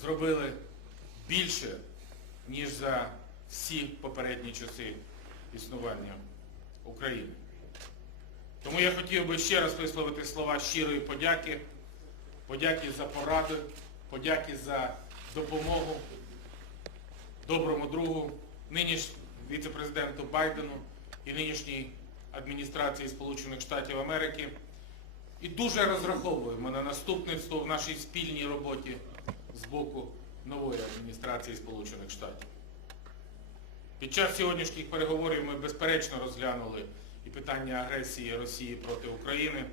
зробили більше, ніж за всі попередні часи існування України. Тому я хотів би ще раз висловити слова щирої подяки, подяки за поради, подяки за допомогу доброму другу, віце-президенту Байдену і нинішній адміністрації Сполучених Штатів Америки. І дуже розраховуємо на наступництво в нашій спільній роботі з боку нової адміністрації Сполучених Штатів. Під час сьогоднішніх переговорів ми безперечно розглянули і питання агресії Росії проти України.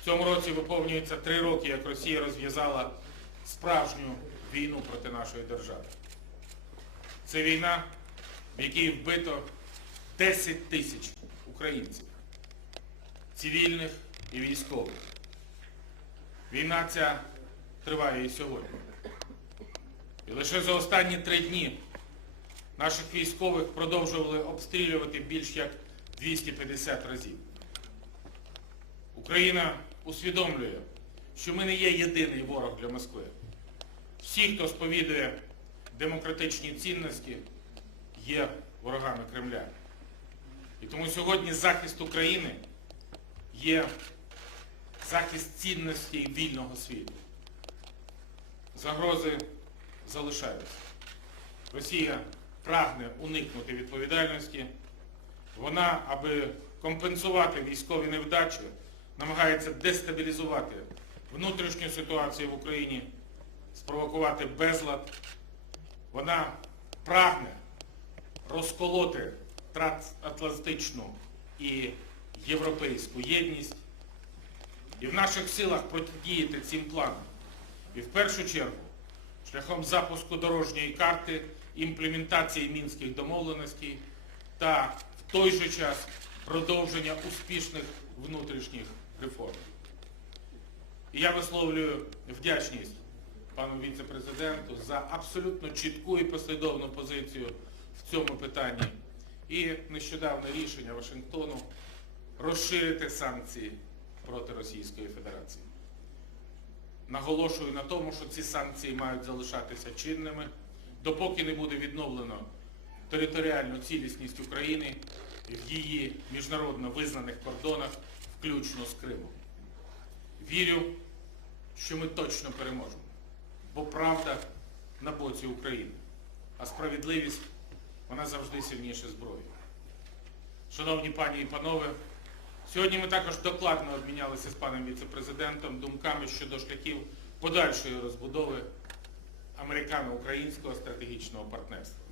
В цьому році виповнюється 3 роки, як Росія розв'язала справжню війну проти нашої держави. Це війна, в якій вбито 10 тисяч українців, цивільних і військових. Війна ця триває і сьогодні. І лише за останні 3 дні наших військових продовжували обстрілювати більш як 250 разів. Україна усвідомлює, що ми не є єдиний ворог для Москви. Всі, хто сповідує демократичні цінності, є ворогами Кремля. І тому сьогодні захист України є захист цінностей вільного світу. Загрози залишаються. Росія прагне уникнути відповідальності. Вона, аби компенсувати військові невдачі, намагається дестабілізувати внутрішню ситуацію в Україні, спровокувати безлад. Вона прагне розколоти трансатлантичну і європейську єдність. І в наших силах протидіяти цим планам. І в першу чергу шляхом запуску дорожньої карти, імплементації Мінських домовленостей та в той же час продовження успішних внутрішніх реформ. І я висловлюю вдячність пану віце-президенту за абсолютно чітку і послідовну позицію в цьому питанні і нещодавне рішення Вашингтону розширити санкції проти Російської Федерації. Наголошую на тому, що ці санкції мають залишатися чинними, допоки не буде відновлено територіальну цілісність України в її міжнародно визнаних кордонах, включно з Кримом. Вірю, що ми точно переможемо, бо правда на боці України, а справедливість, вона завжди сильніша зброї. Шановні пані і панове, сьогодні ми також докладно обмінялися з паном віце-президентом думками щодо шляхів подальшої розбудови американо-українського стратегічного партнерства.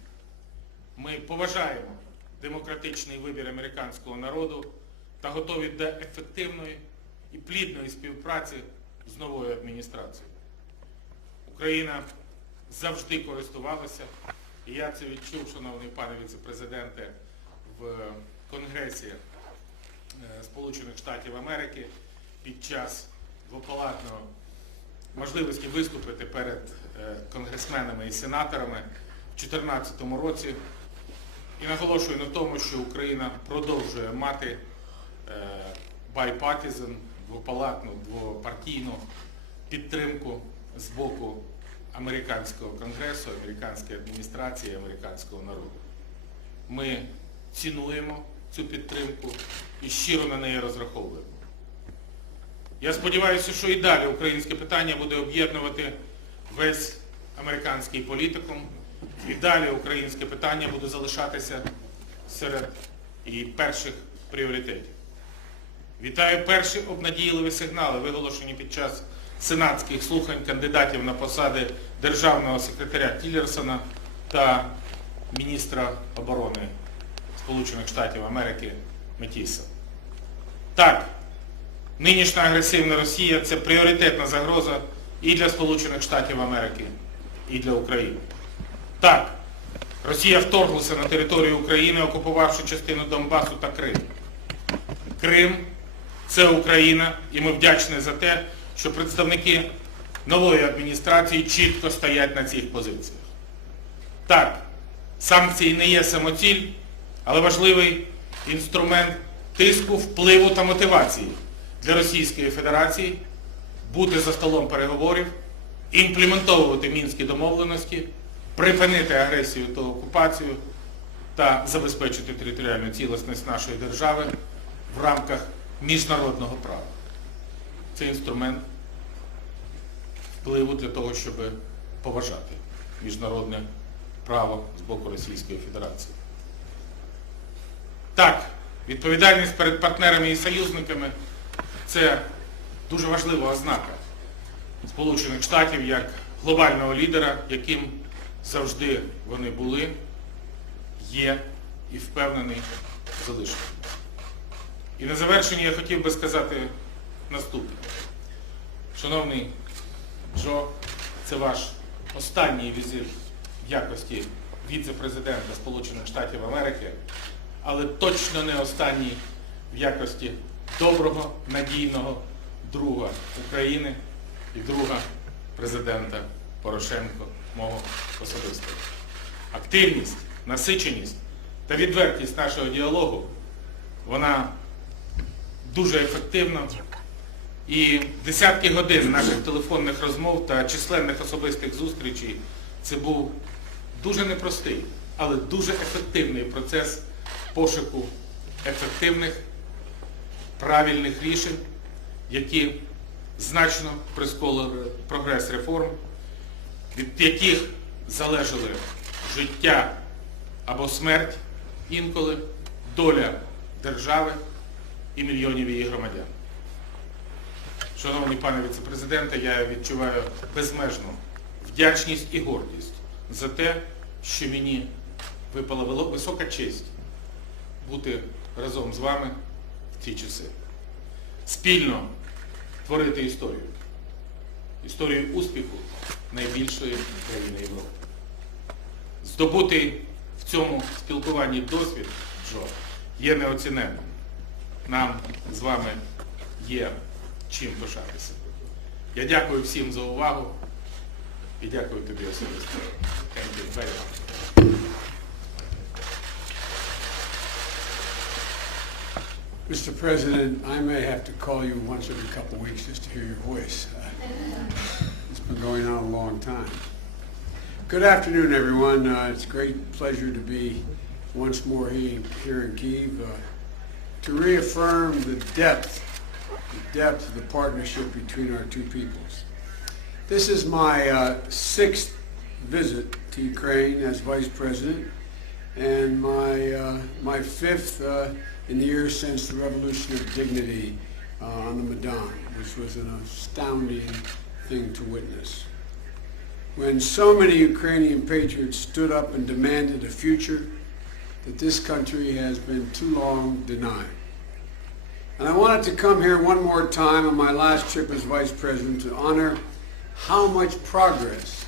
Ми поважаємо демократичний вибір американського народу та готові до ефективної і плідної співпраці з новою адміністрацією. Україна завжди користувалася, і я це відчув, шановний пане віце-президенте, в Конгресі Сполучених Штатів Америки під час двопалатної можливості виступити перед конгресменами і сенаторами в 2014 році. І наголошую на тому, що Україна продовжує мати bipartisan, двопалатну, двопартійну підтримку з боку американського конгресу, американської адміністрації, американського народу. Ми цінуємо цю підтримку і щиро на неї розраховуємо. Я сподіваюся, що і далі українське питання буде об'єднувати весь американський політикум, і далі українське питання буде залишатися серед і перших пріоритетів. Вітаю перші обнадійливі сигнали, виголошені під час сенатських слухань кандидатів на посади державного секретаря Тіллерсона та міністра оборони Сполучених Штатів Америки Метіса. Так, нинішня агресивна Росія – це пріоритетна загроза і для Сполучених Штатів Америки, і для України. Так, Росія вторглася на територію України, окупувавши частину Донбасу та Крим. Крим – це Україна, і ми вдячні за те, що представники нової адміністрації чітко стоять на цих позиціях. Так, санкції не є самоціль, але важливий інструмент тиску, впливу та мотивації для Російської Федерації бути за столом переговорів імплементовувати Мінські домовленості, припинити агресію та окупацію та забезпечити територіальну цілісність нашої держави в рамках міжнародного права. Це інструмент впливу для того, щоб поважати міжнародне право з боку Російської Федерації. Так, відповідальність перед партнерами і союзниками – це дуже важлива ознака Сполучених Штатів як глобального лідера, яким завжди вони були, є і впевнений залишаться. І на завершення я хотів би сказати наступне. Шановний Джо, це ваш останній візит в якості віце-президента Сполучених Штатів Америки, але точно не останній в якості доброго, надійного друга України і друга президента Порошенко, мого особистого. Активність, насиченість та відвертість нашого діалогу, вона дуже ефективна. І десятки годин наших телефонних розмов та численних особистих зустрічей – це був дуже непростий, але дуже ефективний процес пошуку ефективних, правильних рішень, які значно прискорили прогрес реформ, від яких залежали життя або смерть інколи, доля держави і мільйонів її громадян. Шановний пане віце-президенте, я відчуваю безмежну вдячність і гордість за те, що мені випала висока честь бути разом з вами в ці часи. Спільно творити історію. Історію успіху найбільшої країни Європи. Здобутий в цьому спілкуванні досвід, Джо, є неоціненним. Нам з вами є чим пишатися. Я дякую всім за увагу і дякую тобі особисто. Thank you very much. Mr. President, I may have to call you once every couple of weeks just to hear your voice. It's been going on a long time. Good afternoon, everyone. It's a great pleasure to be once more here in Kyiv to reaffirm the depth of the partnership between our two peoples. This is my sixth visit to Ukraine as Vice President and my fifth in the years since the Revolution of Dignity on the Maidan, which was an astounding thing to witness. When so many Ukrainian patriots stood up and demanded a future that this country has been too long denied. And I wanted to come here one more time on my last trip as Vice President to honor how much progress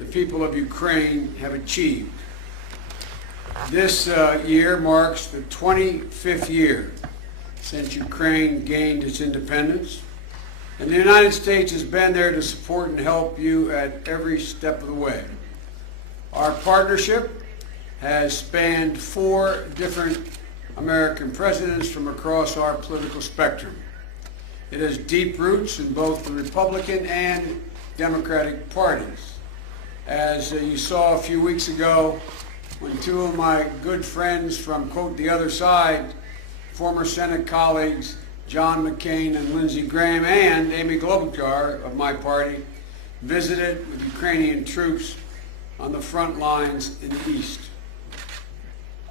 the people of Ukraine have achieved. This year marks the 25th year since Ukraine gained its independence, and the United States has been there to support and help you at every step of the way. Our partnership has spanned 4 different American presidents from across our political spectrum. It has deep roots in both the Republican and Democratic parties. As you saw a few weeks ago, when 2 of my good friends from, quote, the other side, former Senate colleagues John McCain and Lindsey Graham and Amy Klobuchar of my party visited with Ukrainian troops on the front lines in the east.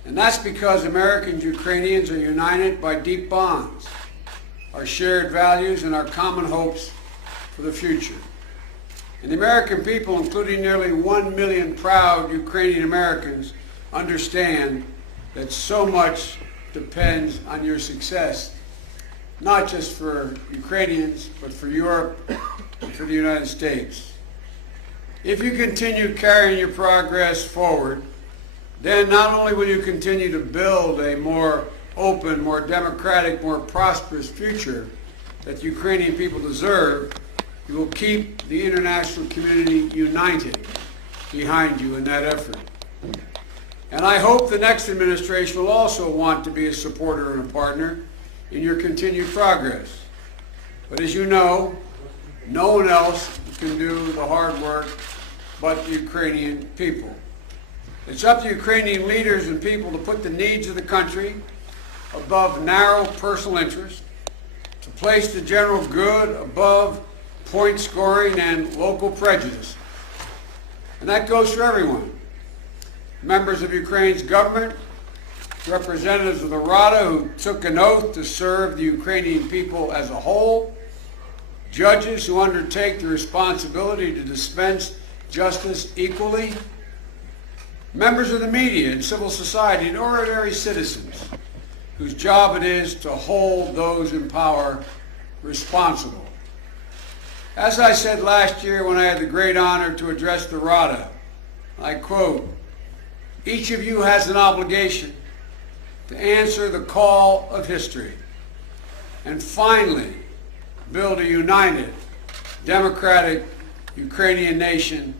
And that's because Americans and Ukrainians are united by deep bonds, our shared values, and our common hopes for the future. And the American people, including nearly 1 million proud Ukrainian Americans, understand that so much depends on your success, not just for Ukrainians, but for Europe and for the United States. If you continue carrying your progress forward, then not only will you continue to build a more open, more democratic, more prosperous future that the Ukrainian people deserve, you will keep the international community united behind you in that effort. And I hope the next administration will also want to be a supporter and a partner in your continued progress. But as you know, no one else can do the hard work but the Ukrainian people. It's up to Ukrainian leaders and people to put the needs of the country above narrow personal interest, to place the general good above point scoring and local prejudice. And that goes for everyone. Members of Ukraine's government, representatives of the Rada who took an oath to serve the Ukrainian people as a whole, judges who undertake the responsibility to dispense justice equally, members of the media and civil society, and ordinary citizens whose job it is to hold those in power responsible. As I said last year when I had the great honor to address the Rada, I quote, "Each of you has an obligation to answer the call of history and finally build a united, democratic Ukrainian nation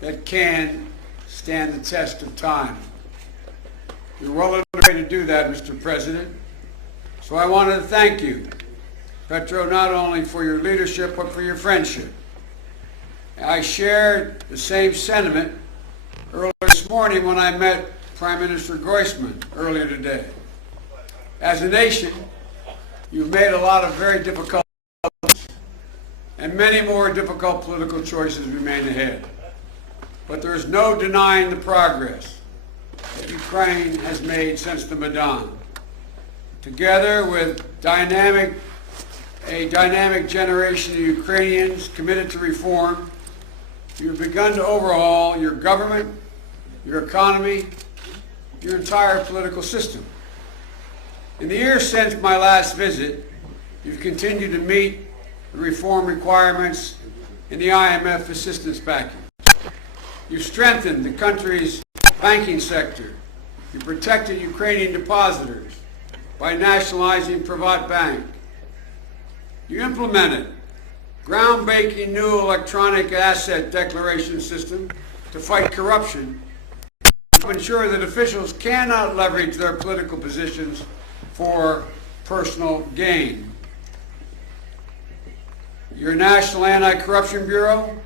that can stand the test of time." You're well on the way to do that, Mr. President. So I wanted to thank you, Petro, not only for your leadership, but for your friendship. I shared the same sentiment earlier this morning when I met Prime Minister Grodman earlier today. As a nation, you've made a lot of very difficult and many more difficult political choices remain ahead. But there is no denying the progress that Ukraine has made since the Maidan. Together with a dynamic generation of Ukrainians committed to reform, you've begun to overhaul your government, your economy, your entire political system. In the years since my last visit, you've continued to meet the reform requirements in the IMF assistance package. You've strengthened the country's banking sector. You protected Ukrainian depositors by nationalizing Privat Bank. You implemented groundbreaking new electronic asset declaration system to fight corruption, to ensure that officials cannot leverage their political positions for personal gain. Your National Anti-Corruption Bureau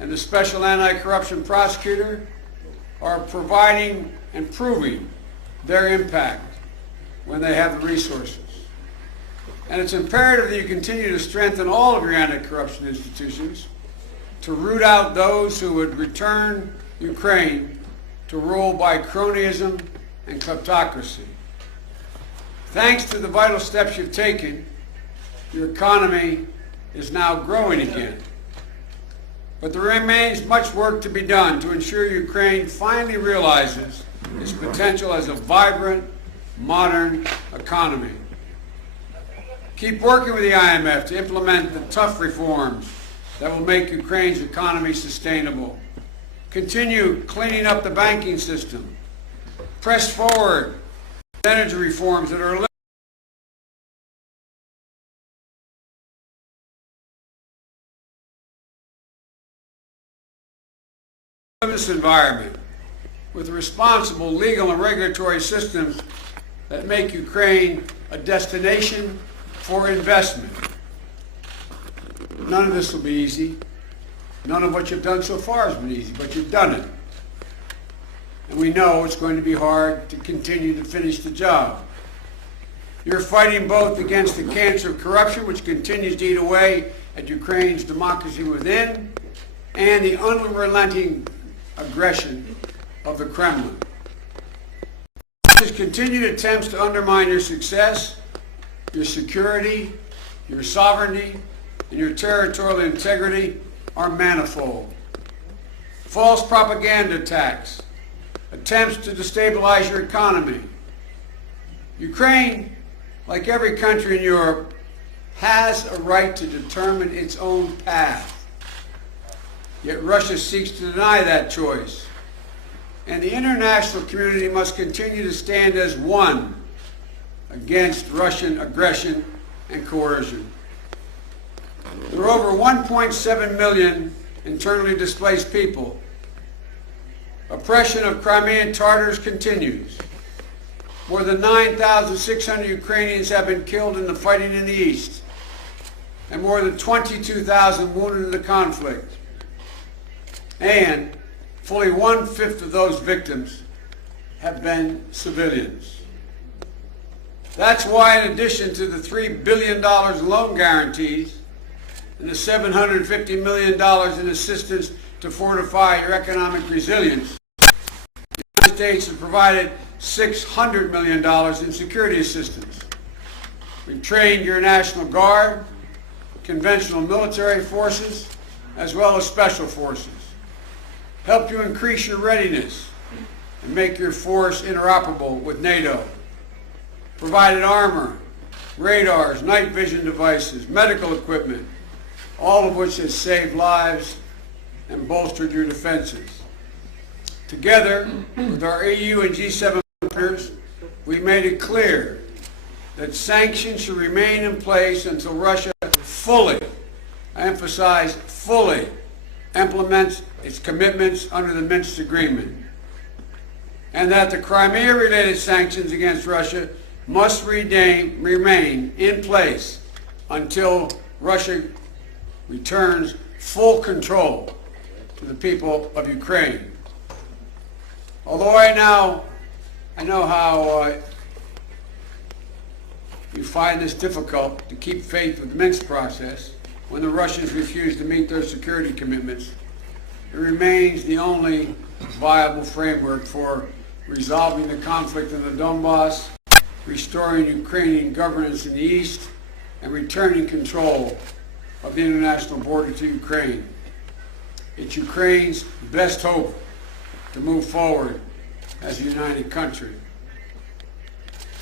and the Special Anti-Corruption Prosecutor are providing and proving their impact when they have the resources. And it's imperative that you continue to strengthen all of your anti-corruption institutions to root out those who would return Ukraine to rule by cronyism and kleptocracy. Thanks to the vital steps you've taken, your economy is now growing again. But there remains much work to be done to ensure Ukraine finally realizes its potential as a vibrant, modern economy. Keep working with the IMF to implement the tough reforms that will make Ukraine's economy sustainable. Continue cleaning up the banking system. Press forward with energy reforms that are this environment with responsible legal and regulatory systems that make Ukraine a destination for investment. None of this will be easy. None of what you've done so far has been easy, but you've done it. And we know it's going to be hard to continue to finish the job. You're fighting both against the cancer of corruption, which continues to eat away at Ukraine's democracy within, and the unrelenting aggression of the Kremlin. These continued attempts to undermine your success, your security, your sovereignty, and your territorial integrity are manifold. False propaganda attacks, attempts to destabilize your economy. Ukraine, like every country in Europe, has a right to determine its own path. Yet Russia seeks to deny that choice. And the international community must continue to stand as one against Russian aggression and coercion. There are over 1.7 million internally displaced people. Oppression of Crimean Tatars continues. More than 9,600 Ukrainians have been killed in the fighting in the east. and more than 22,000 wounded in the conflict. And fully 1/5 of those victims have been civilians. That's why, in addition to the $3 billion in loan guarantees and the $750 million in assistance to fortify your economic resilience, the United States has provided $600 million in security assistance. We've trained your National Guard, conventional military forces, as well as special forces, helped you increase your readiness and make your force interoperable with NATO, provided armor, radars, night vision devices, medical equipment, all of which has saved lives and bolstered your defenses. Together with our EU and G7 partners, we made it clear that sanctions should remain in place until Russia fully, I emphasize fully, implements its commitments under the Minsk Agreement, and that the Crimea-related sanctions against Russia must remain in place until Russia returns full control to the people of Ukraine. Although I know how you find this difficult to keep faith with the Minsk process when the Russians refuse to meet their security commitments, it remains the only viable framework for resolving the conflict in the Donbass, restoring Ukrainian governance in the east, and returning control of the international border to Ukraine. It's Ukraine's best hope to move forward as a united country.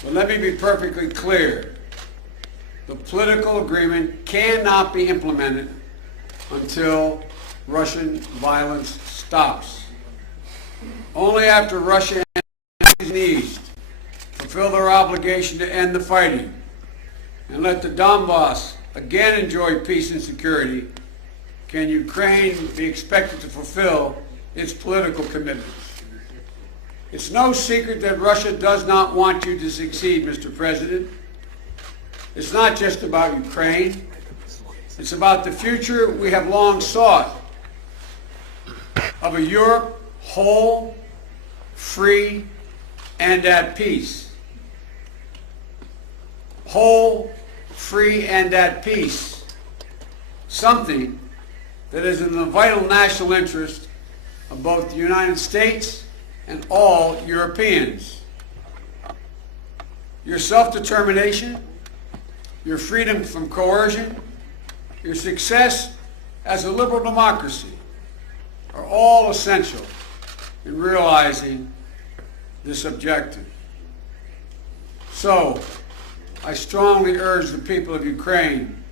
But let me be perfectly clear. The political agreement cannot be implemented until Russian violence stops. Only after Russia and the East fulfill their obligation to end the fighting and let the Donbass again enjoy peace and security can Ukraine be expected to fulfill its political commitments. It's no secret that Russia does not want you to succeed, Mr. President. It's not just about Ukraine. It's about the future we have long sought of a Europe whole, free, and at peace. Whole, free, and at peace. Something that is in the vital national interest of both the United States and all Europeans. Your self-determination, your freedom from coercion, your success as a liberal democracy are all essential in realizing this objective. So, I strongly urge the people of Ukraine,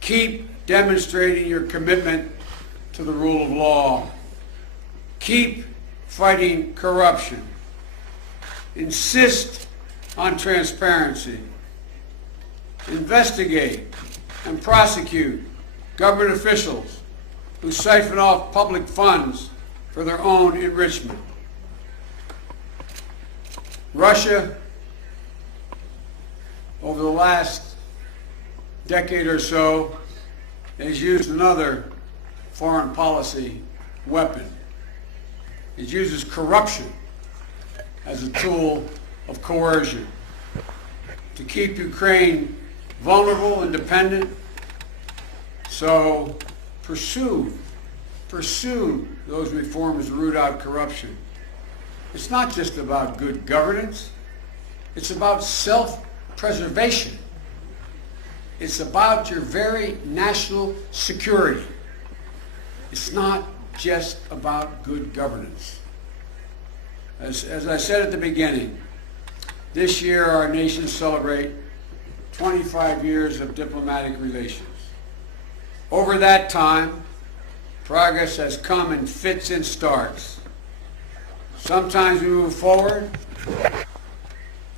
keep demonstrating your commitment to the rule of law. Keep fighting corruption. Insist on transparency. Investigate and prosecute government officials who siphon off public funds for their own enrichment. Russia, over the last decade or so, has used another foreign policy weapon. It uses corruption as a tool of coercion to keep Ukraine vulnerable and dependent. So pursue those reforms to root out corruption. It's not just about good governance. It's about self-preservation. It's about your very national security. It's not just about good governance. As I said at the beginning, this year our nations celebrate 25 years of diplomatic relations. Over that time, progress has come in fits and starts. Sometimes we move forward,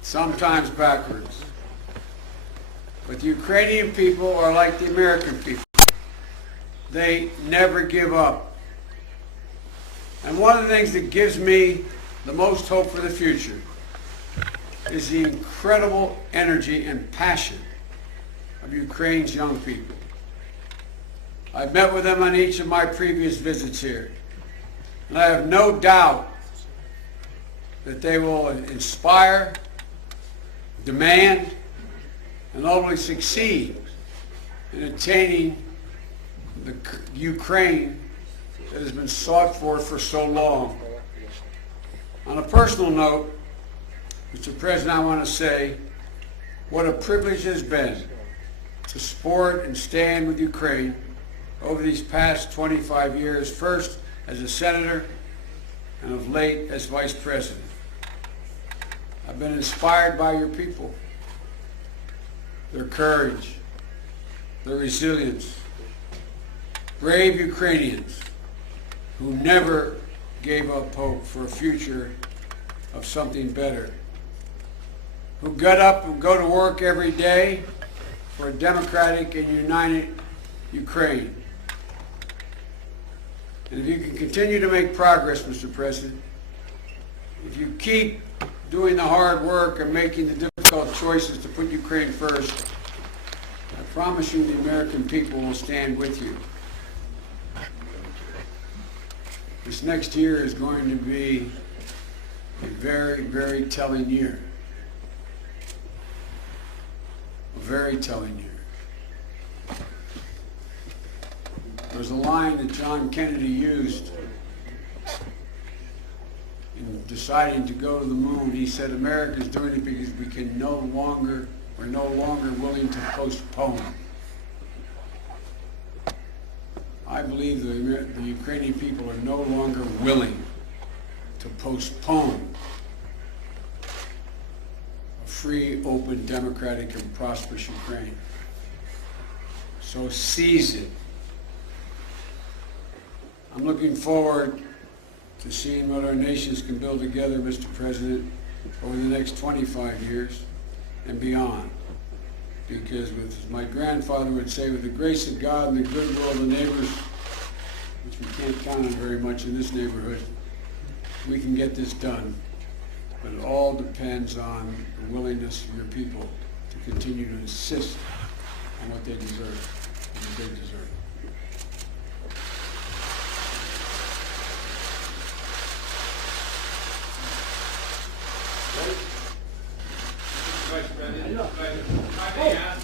sometimes backwards. But the Ukrainian people are like the American people. They never give up. And one of the things that gives me the most hope for the future is the incredible energy and passion of Ukraine's young people. I've met with them on each of my previous visits here. And I have no doubt that they will inspire, demand, and ultimately succeed in attaining the Ukraine that has been sought for so long. On a personal note, Mr. President, I want to say what a privilege it has been to support and stand with Ukraine over these past 25 years, first as a senator and of late as vice president. I've been inspired by your people, their courage, their resilience, brave Ukrainians who never gave up hope for a future of something better, who got up and go to work every day for a democratic and united Ukraine. And if you can continue to make progress, Mr. President, if you keep doing the hard work and making the difficult choices to put Ukraine first, I promise you the American people will stand with you. This next year is going to be a very, very telling year. A very telling year. There's a line that John Kennedy used in deciding to go to the moon. He said, America's doing it because we're no longer willing to postpone. I believe the Ukrainian people are no longer willing to postpone a free, open, democratic, and prosperous Ukraine. So seize it. I'm looking forward to seeing what our nations can build together, Mr. President, over the next 25 years and beyond. Because as my grandfather would say, with the grace of God and the goodwill of the neighbors, which we can't count on very much in this neighborhood, we can get this done. But it all depends on the willingness of your people to continue to insist on what they deserve. What they deserve. Vice President, if I may ask